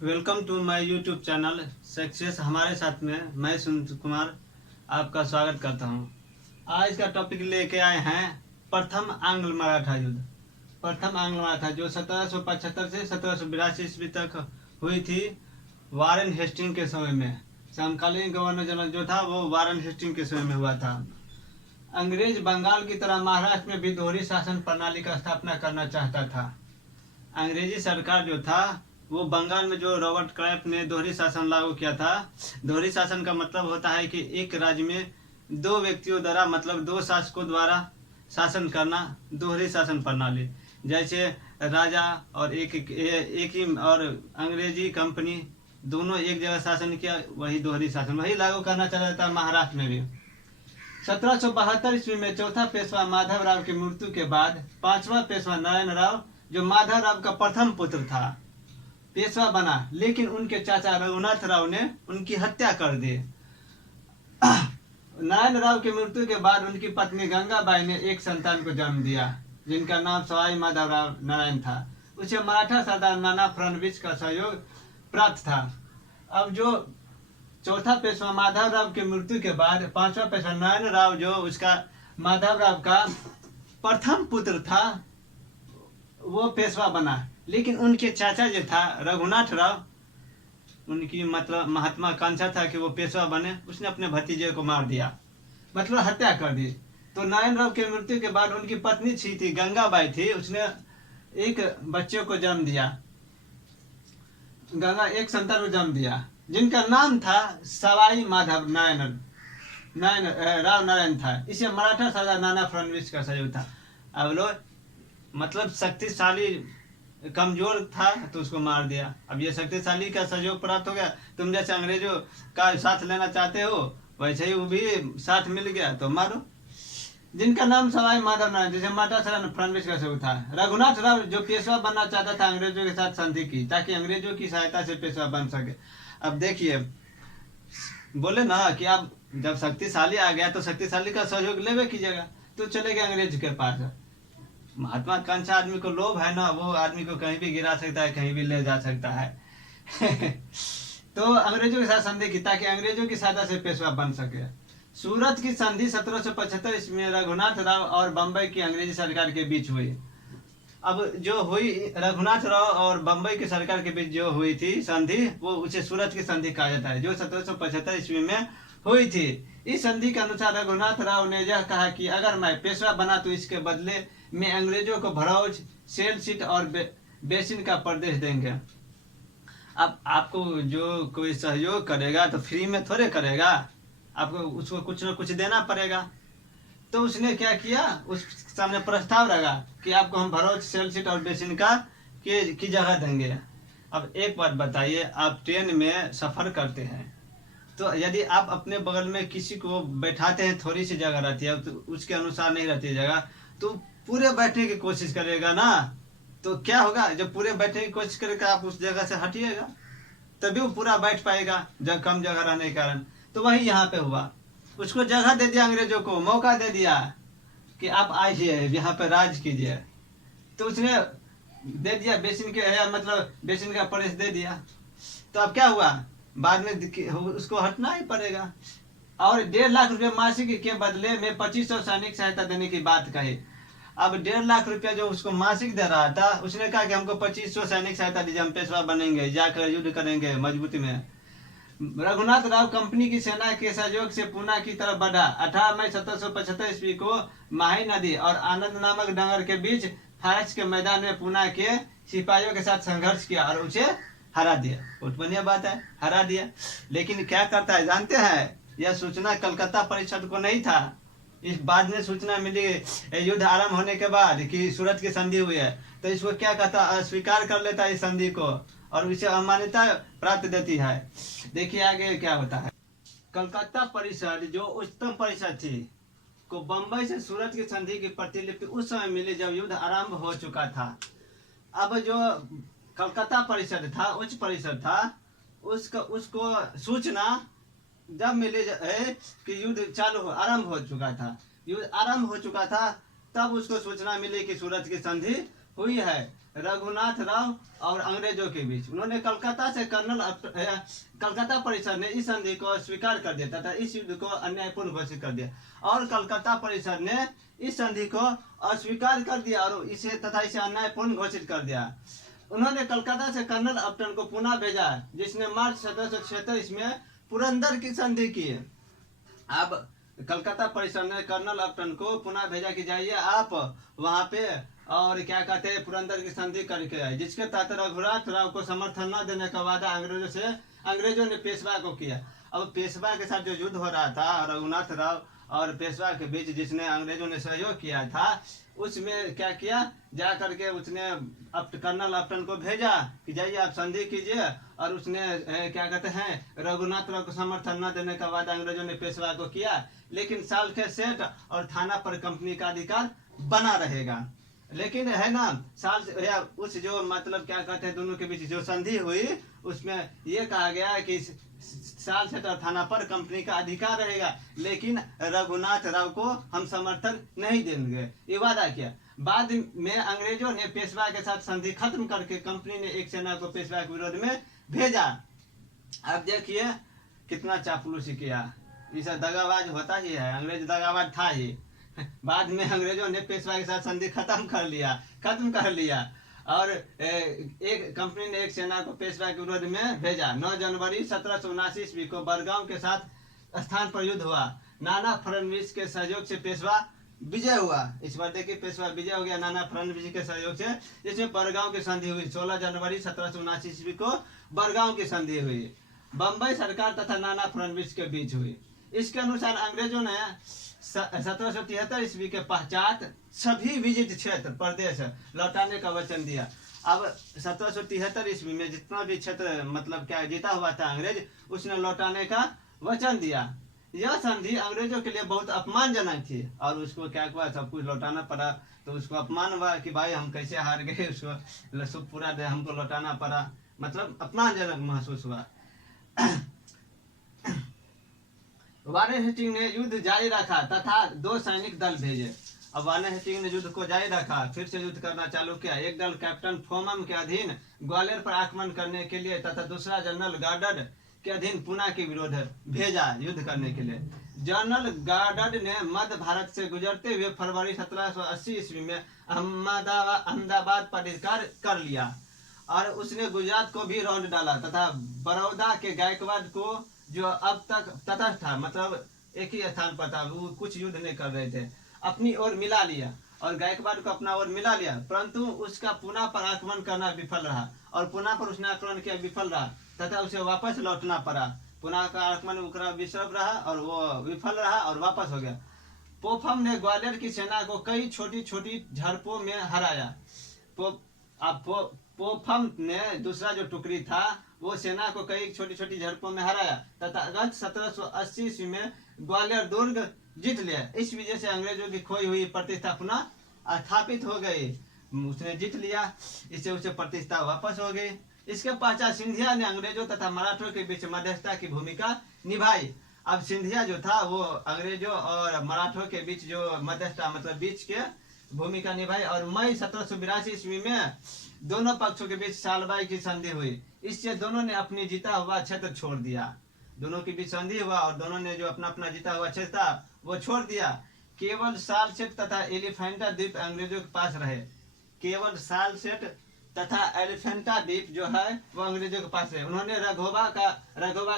Welcome to my YouTube channel success हमारे साथ में मैं सुनील कुमार आपका स्वागत करता हूं। आज का टॉपिक लेके आए हैं प्रथम आंग्ल मराठा युद्ध। प्रथम आंग्ल मराठा जो 1775 से 1782 ईस्वी तक हुई थी वारेन हेस्टिंग के समय में। समकालीन गवर्नर जनरल जो था वो वारेन हेस्टिंग के समय में हुआ था। अंग्रेज बंगाल की तरह महाराष्ट्र में भी दोहरी शासन प्रणाली का स्थापना करना चाहता था। अंग्रेजी सरकार जो था वो बंगाल में जो रॉबर्ट क्लाइव ने दोहरी शासन लागू किया था। दोहरी शासन का मतलब होता है कि एक राज्य में दो व्यक्तियों द्वारा मतलब दो शासकों द्वारा शासन करना, दोहरी शासन प्रणाली। जैसे राजा और एक ही और अंग्रेजी कंपनी दोनों एक जगह शासन किया, वही दोहरी शासन वही लागू करना चला था महाराष्ट्र में भी। 1772 ईस्वी में चौथा पेशवा माधव राव की मृत्यु के बाद पांचवा पेशवा नारायण राव जो माधव राव का प्रथम पुत्र था पेशवा बना, लेकिन उनके चाचा रघुनाथ राव ने उनकी हत्या कर दी। नारायण राव की मृत्यु के बाद उनकी पत्नी गंगाबाई ने एक संतान को जन्म दिया जिनका नाम सवाई माधवराव नारायण था। उसे मराठा सरदार नाना फडणवीस का सहयोग प्राप्त था। अब जो चौथा पेशवा माधव राव की मृत्यु के बाद पांचवा पेशवा नारायण राव जो उसका माधव राव का प्रथम पुत्र था वो पेशवा बना, लेकिन उनके चाचा जो था रघुनाथ राव उनकी मतलब महत्वाकांक्षा था कि वो पेशवा बने। उसने अपने भतीजे को मार दिया, मतलब हत्या कर दी। तो नारायण राव की मृत्यु के बाद उनकी पत्नी थी गंगाबाई थी, उसने एक बच्चे को जन्म दिया, गंगा एक संतान को जन्म दिया जिनका नाम था सवाई माधव नारायण राव नारायण था। इसे मराठा सरदार नाना फडणवीस का सहयोग था। अब लोग मतलब शक्तिशाली कमजोर था तो उसको मार दिया। अब ये शक्तिशाली का सहयोग प्राप्त हो गया। तुम जैसे अंग्रेजों का साथ लेना चाहते हो वैसे ही वो भी साथ मिल गया तो मारो। जिनका नाम सवाई माधव नारायण जैसे मराठा सरदार फडणवीस का सहयोग था। रघुनाथ राव जो पेशवा बनना चाहता था अंग्रेजों के साथ संधि की ताकि अंग्रेजों की सहायता से पेशवा बन सके। अब देखिए बोले ना कि आप जब शक्तिशाली आ गया तो शक्तिशाली का सहयोग लेवे कीजिएगा, तो चले गए अंग्रेज के पास। महत्वाकांक्षा आदमी को लोभ है ना, वो आदमी को कहीं भी गिरा सकता है, कहीं भी ले जा सकता है। तो अंग्रेजों के साथ संधि की ताकि अंग्रेजों की सहायता से पेशवा बन सके। सूरत की संधि 1775 ईस्वी में रघुनाथ राव और बम्बई की अंग्रेजी सरकार के बीच हुई। अब जो हुई रघुनाथ राव और बम्बई की सरकार के बीच जो हुई थी संधि वो उसे सूरत की संधि कहा जाता है, जो 1775 ईस्वी में हुई थी। इस संधि के अनुसार रघुनाथ राव ने यह कहा कि अगर मैं पेशवा बना तो इसके बदले में अंग्रेजों को भरौज, सेल सीट और बेसिन का प्रदेश देंगे। अब आपको जो कोई सहयोग करेगा तो फ्री में थोड़े करेगा, आपको उसको कुछ न कुछ देना पड़ेगा। तो उसने क्या किया, उस सामने प्रस्ताव रखा कि आपको हम भरौज, सेल सीट और बेसिन का की जगह देंगे। अब एक बात बताइए, आप ट्रेन में सफर करते हैं तो यदि आप अपने बगल में किसी को बैठाते हैं, थोड़ी सी जगह रहती है तो उसके अनुसार नहीं रहती जगह, तो पूरे बैठने की कोशिश करेगा ना। तो क्या होगा, जब पूरे बैठने की कोशिश करेगा आप उस जगह से हटिएगा तभी वो पूरा बैठ पाएगा, जब कम जगह रहने के कारण। तो वही यहाँ पे हुआ, उसको जगह दे दिया, अंग्रेजों को मौका दे दिया कि आप आइए यहाँ पे राज कीजिए। तो उसने दे दिया बेसिन के मतलब बेसिन का प्रदेश दे दिया। तो अब क्या हुआ, बाद में उसको हटना ही पड़ेगा। और 1.5 लाख रुपए मासिक के बदले में 2500 सैनिक सहायता देने की बात कही। अब 1.5 लाख रुपया जो उसको मासिक दे रहा था, उसने कहा कि हमको 2500 सैनिक सहायता दीजिए, हम पेशवा बनेंगे, जाकर युद्ध करेंगे मजबूती में। रघुनाथ राव कंपनी की सेना के सहयोग से पूना की तरफ बढ़ा। 18 मई 1775 ईस्वी को माही नदी और आनंद नामक डंगर के बीच फारस के मैदान में पूना के सिपाहियों के साथ संघर्ष किया और उसे हरा दिया। बहुत बढ़िया बात है, हरा दिया। लेकिन क्या करता है जानते हैं, यह सूचना कलकत्ता परिषद को नहीं था। इस बाद में सूचना मिली युद्ध आरंभ होने के बाद कि सूरत की संधि हुई है, तो इसको क्या कहता, अस्वीकार कर लेता है इस संधि को और इसे अमान्यता प्राप्त देती है। देखिए आगे क्या होता है। कलकत्ता परिषद जो उच्चतम परिषद थी को बंबई से सूरत की संधि की प्रतिलिपि उस समय मिली जब युद्ध आरंभ हो चुका था। अब जो कलकत्ता परिषद था, उच्च परिषद था, उसको सूचना जब मिले है कि युद्ध आरंभ हो चुका था, युद्ध आरंभ हो चुका था, तब उसको सूचना मिली कि सूरत की संधि हुई है। रघुनाथ राव और अंग्रेजों के बीच। उन्होंने कलकत्ता से कलकत्ता परिषद ने इस संधि को स्वीकार कर दिया तथा इस युद्ध को अन्यायपूर्ण घोषित कर दिया, और कलकत्ता परिषद ने इस संधि को अस्वीकार कर दिया और इसे अन्यायपूर्ण घोषित कर दिया। उन्होंने कलकत्ता से कर्नल अपटन को पुनः भेजा, जिसने मार्च 1776 में पुरंदर की संधि की। अब कलकत्ता परिषद ने कर्नल अपटन को पुनः भेजा कि जाइए आप वहां पे और क्या कहते हैं पुरंदर की संधि करके आए, जिसके तहत रघुनाथ राव को समर्थन न देने का वादा अंग्रेजों ने पेशवा को किया। अब पेशवा के साथ जो युद्ध हो रहा था रघुनाथ राव और पेशवा के बीच, जिसने अंग्रेजों ने सहयोग किया था, उसमें क्या किया, जा करके उसने कर्नल अपटन को भेजा कि जाइए आप संधि कीजिए, और उसने क्या कहते हैं रघुनाथ राव को समर्थन न देने का वादा अंग्रेजों ने पेशवा को किया, लेकिन साल के सेठ और थाना पर कंपनी का अधिकार बना रहेगा। लेकिन है ना साल या उस जो मतलब क्या कहते हैं दोनों के बीच जो संधि हुई, उसमें ये कहा गया कि साल सेठ और थाना पर कंपनी का अधिकार रहेगा, लेकिन रघुनाथ राव को हम समर्थन नहीं देंगे, ये वादा किया। बाद में अंग्रेजों ने पेशवा के साथ संधि खत्म करके कंपनी ने एक सेना को पेशवा के विरोध में भेजा। अब देखिए कितना चापलूसी किया, इसे दगाबाज होता ही है, अंग्रेज दगाबाज था ही। बाद में अंग्रेजों ने पेशवा के साथ संधि खत्म कर लिया और एक कंपनी ने एक सेना को पेशवा के विरोध में भेजा। 9 जनवरी 1779 ईस्वी को बड़गांव के साथ स्थान पर युद्ध हुआ। नाना फडणवीस के सहयोग से पेशवा विजय हुआ। इस बार देखिए पेशवा विजय हो गया नाना फडणवीस के सहयोग से, जिसमें बड़गांव की संधि हुई। 16 जनवरी 1779 ईस्वी को बड़गांव की संधि हुई, बम्बई सरकार तथा नाना फडणवीस के बीच हुई। इसके अनुसार अंग्रेजों ने 1773 ईस्वी के पश्चात सभी विजित क्षेत्र प्रदेश लौटाने का वचन दिया। अब 1773 ईस्वी में जितना भी क्षेत्र मतलब क्या जीता हुआ था अंग्रेज, उसने लौटाने का वचन दिया। यह संधि अंग्रेजों के लिए बहुत अपमानजनक थी और उसको क्या हुआ, सब कुछ लौटाना पड़ा, तो उसको अपमान हुआ कि भाई हम कैसे हार गए, उसको सब पूरा हमको लौटाना पड़ा, मतलब अपमानजनक महसूस हुआ। वारेन हेस्टिंग ने युद्ध जारी रखा तथा 2 सैनिक दल भेजे। अब वारेन हेस्टिंग ने युद्ध को जारी रखा, फिर से युद्ध करना चालू किया। एक दल कैप्टन फोमम के अधीन ग्वालियर पर आक्रमण करने के लिए तथा दूसरा जनरल गार्डड के अधीन पुणे के विरोध भेजा युद्ध करने के लिए। जनरल गार्डड ने मध्य भारत से गुजरते हुए फरवरी 1780 ईस्वी में अहमदाबाद पर अधिकार कर लिया और उसने गुजरात को भी रौंद डाला तथा बड़ौदा के गायकवाड़ को, जो अब तक तटस्थ था, मतलब एक ही स्थान पर था, वो कुछ युद्ध नहीं कर रहे थे, अपनी ओर मिला लिया और गायकवाड़ को अपना ओर मिला लिया, परंतु उसका पुणे पर आक्रमण करना विफल रहा और पुणे पर उसने आक्रमण किया विफल रहा तथा उसे वापस लौटना पड़ा। पुणे का आक्रमण विफल रहा और वो विफल रहा और वापस हो गया। पोफम ने ग्वालियर की सेना को कई छोटी छोटी झड़पों में हराया। पोफम ने दूसरा जो टुकड़ी था वो सेना को कई छोटी छोटी झड़पों में हराया तथा अगस्त 1780 ईस्वी में ग्वालियर दुर्ग जीत लिया। इस वजह से अंग्रेजों की खोई हुई प्रतिष्ठा पुनः स्थापित हो गई, उसने जीत लिया, इससे उसे प्रतिष्ठा वापस हो गई। इसके पश्चात सिंधिया ने अंग्रेजों तथा मराठों के बीच मध्यस्थता की भूमिका निभाई। अब सिंधिया जो था वो अंग्रेजों और मराठों के बीच जो मध्यस्थता मतलब बीच के भूमिका निभाई और मई 1782 ईस्वी में दोनों पक्षों के बीच सालबाई की संधि हुई। इससे दोनों ने अपनी जीता हुआ क्षेत्र छोड़ दिया। दोनों के बीच संधि हुआ और दोनों ने जो अपना अपना जीता हुआ क्षेत्र था वो छोड़ दिया। केवल सालसेट तथा एलिफेंटा द्वीप अंग्रेजों के पास रहे। केवल सालसेट तथा एलिफेंटा द्वीप जो है वो अंग्रेजों के पास रहे। उन्होंने रघोबा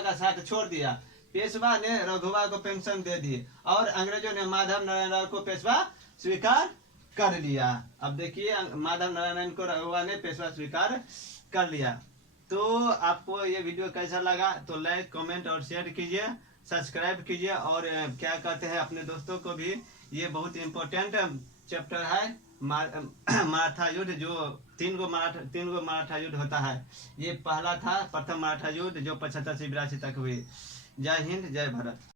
का साथ छोड़ दिया। पेशवा ने रघोबा को पेंशन दे दी और अंग्रेजों ने माधव नारायण राव को पेशवा स्वीकार कर लिया। अब देखिए माधव नारायण को रघुवा ने पेशवा स्वीकार कर लिया। तो आपको ये वीडियो कैसा लगा तो लाइक कमेंट और शेयर कीजिए, सब्सक्राइब कीजिए और क्या कहते हैं अपने दोस्तों को भी। ये बहुत इम्पोर्टेंट चैप्टर है मराठा युद्ध, जो तीन गो मराठा युद्ध होता है। ये पहला था प्रथम मराठा युद्ध जो 75 से 82 तक हुई। जय हिंद जय भारत।